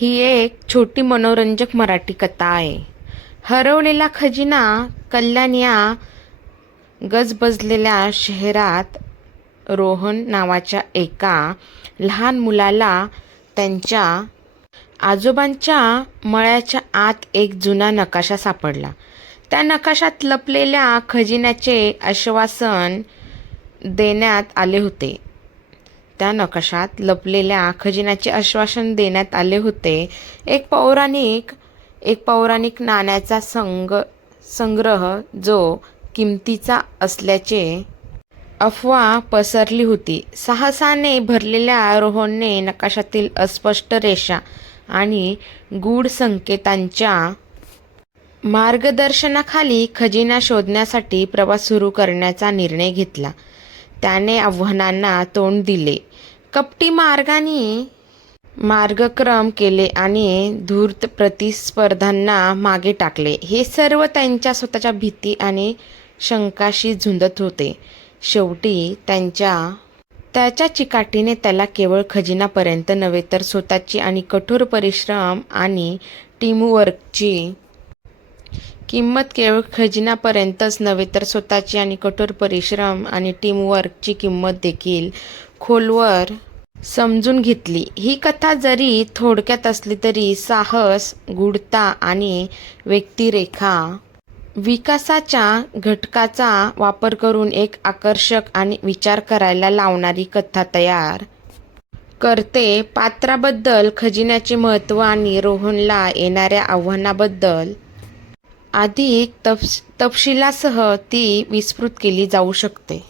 ही एक छोटी मनोरंजक मराठी कथा आहे. हरवलेला खजिना कल्याण या गजबजलेल्या शहरात रोहन नावाच्या एका लहान मुलाला त्यांच्या आजोबांच्या मळ्याच्या आत एक जुना नकाशा सापडला. त्या नकाशात लपलेल्या खजिन्याचे आश्वासन देण्यात आले होते. त्या नकाशात लपलेल्या खजिन्याचे आश्वासन देण्यात आले होते. एक पौराणिक एक पौराणिक नाण्याचा संग संग्रह जो किमतीचा असल्याचे अफवा पसरली होती. साहसाने भरलेल्या रोहनने नकाशातील अस्पष्ट रेषा आणि गूढ संकेतांच्या मार्गदर्शनाखाली खजिना शोधण्यासाठी प्रवास सुरू करण्याचा निर्णय घेतला. त्याने आव्हानांना तोंड दिले. कपटी मार्गाने मार्गक्रम केले आणि धूर्त प्रतिस्पर्धांना मागे टाकले. हे सर्व त्यांच्या स्वतःच्या भीती आणि शंकाशी झुंजत होते. शेवटी त्यांच्या त्याच्या चिकाटीने त्याला केवळ खजिनापर्यंत नव्हे तर स्वतःची आणि कठोर परिश्रम आणि टीमवर्कची किंमत केवळ खजिनापर्यंतच नव्हे तर स्वतःची आणि कठोर परिश्रम आणि टीमवर्कची किंमत देखील खोलवर समजून घेतली. ही कथा जरी थोडक्यात असली तरी साहस गूढता आणि व्यक्तिरेखा विकासाच्या घटकाचा वापर करून एक आकर्षक आणि विचार करायला लावणारी कथा तयार करते. पात्राबद्दल खजिन्याचे महत्त्व आणि रोहनला येणाऱ्या आव्हानाबद्दल अधिक तपश तपशिलासह ती विस्तृत केली जाऊ शकते.